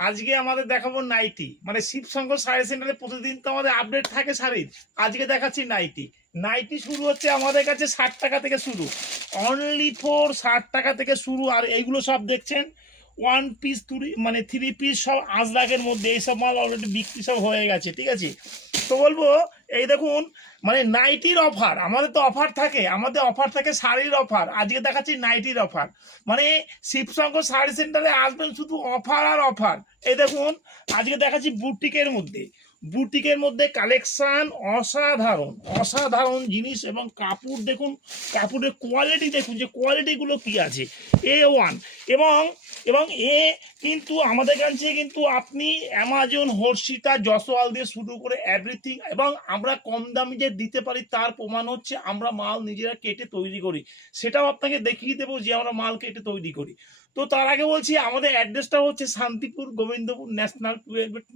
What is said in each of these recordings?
আজকে আমাদের দেখাবো নাইটি, মানে শিবশঙ্কর শাড়ি সেন্টারে প্রতিদিন তো আমাদের আপডেট থাকে শাড়ির। আজকে দেখাচ্ছি নাইটি। নাইটি শুরু হচ্ছে আমাদের কাছে 60 টাকা থেকে শুরু, অনলি ফর 60 টাকা থেকে শুরু। আর এইগুলো সব দেখছেন ওয়ান পিস মানে 3 পিস সব আজরাকের মধ্যে, এইসব মাল অলরেডি বিক্রি সব হয়ে গেছে, ঠিক আছে। তো বলবো এই দেখুন, মানে নাইটির অফার, আমাদের তো অফার থাকে, আমাদের অফার থাকে শাড়ির অফার। আজকে দেখাচ্ছি নাইটির অফার, মানে শিবশঙ্কর শাড়ি সেন্টারে আসবেন শুধু অফার আর অফার। এই দেখুন আজকে দেখাচ্ছি বুটিকের মধ্যে কালেকশন অসাধারণ অসাধারণ জিনিস, এবং কাপড় দেখুন, কাপড়ের কোয়ালিটি দেখুন, যে কোয়ালিটিগুলো কি আছে A1। এবং এবং কিন্তু আমাদের কাছে কিন্তু আপনি অ্যামাজন, হর্ষিতা, যশোয়াল দিয়ে শুরু করে এভরিথিং, এবং আমরা কম দামে যে দিতে পারি তার প্রমাণ হচ্ছে আমরা মাল নিজেরা কেটে তৈরি করি। সেটাও আপনাকে দেখিয়ে দেবো যে আমরা মাল কেটে তৈরি করি। তো তার আগে বলছি আমাদের অ্যাড্রেসটা হচ্ছে শান্তিপুর গোবিন্দপুর ন্যাশনাল,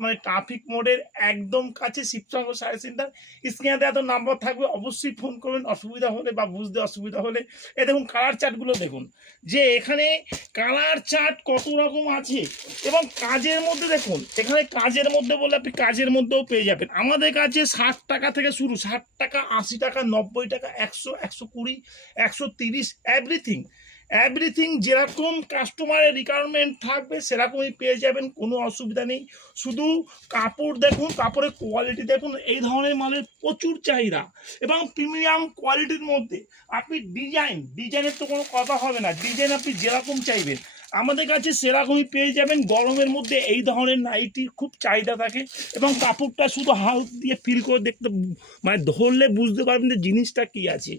মানে ট্রাফিক মোড়ের একদম কাছে শিবশঙ্কর শাড়ি সেন্টার। স্ক্রিনে এত নাম্বার থাকবে, অবশ্যই ফোন করবেন অসুবিধা হলে বা বুঝতে অসুবিধা হলে। এই দেখুন কালার চার্টগুলো দেখুন, যে এখানে কালার চার্ট কত রকম আছে। এবং কাজের মধ্যে দেখুন, এখানে কাজের মধ্যে বলে আপনি কাজের মধ্যেও পেয়ে যাবেন আমাদের কাছে 60 টাকা থেকে শুরু, 60 টাকা, 80 টাকা, 90 টাকা, 100, 120, 130, এভরিথিং যেরকম কাস্টমারের রিকোয়ারমেন্ট থাকবে সেরকমই পেয়ে যাবেন, কোনো অসুবিধা নেই। শুধু কাপড় দেখুন, কাপড়ের কোয়ালিটি দেখুন, এই ধরনের মালের প্রচুর চাহিদা। এবং প্রিমিয়াম কোয়ালিটির মধ্যে আপনি ডিজাইনের তো কোনো কথা হবে না, ডিজাইন আপনি যেরকম চাইবেন আমাদের কাছে সেরকমই পেয়ে যাবেন। গরমের মধ্যে এই ধরনের নাইটি খুব চাহিদা থাকে, এবং কাপড়টা শুধু হাত দিয়ে ফিল করে দেখতে, মানে ধরলে বুঝতে পারবেন যে জিনিসটা কি আছে।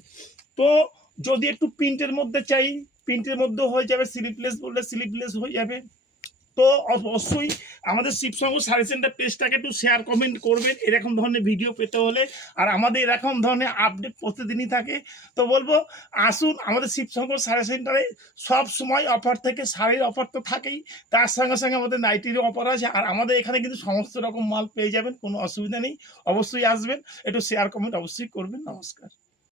তো যদি একটু প্রিন্টের মধ্যে চাই, প্রিন্টের মধ্যেও হয়ে যাবে, স্লিপলেস বললে স্লিপলেস হয়ে যাবে। তো অবশ্যই আমাদের শিবশঙ্কর শাড়ি সেন্টার পেজটাকে একটু শেয়ার কমেন্ট করবেন এরকম ধরনের ভিডিও পেতে হলে। আর আমাদের এরকম ধরনের আপডেট প্রতিদিনই থাকে। তো বলবো আসুন আমাদের শিবশঙ্কর শাড়ি সেন্টারে, সব সময় অফার থেকে, শাড়ির অফার তো থাকেই, তার সঙ্গে সঙ্গে আমাদের নাইটিরও অফার আছে। আর আমাদের এখানে কিন্তু সমস্ত রকম মাল পেয়ে যাবেন, কোনো অসুবিধা নেই। অবশ্যই আসবেন, একটু শেয়ার কমেন্ট অবশ্যই করবেন। নমস্কার।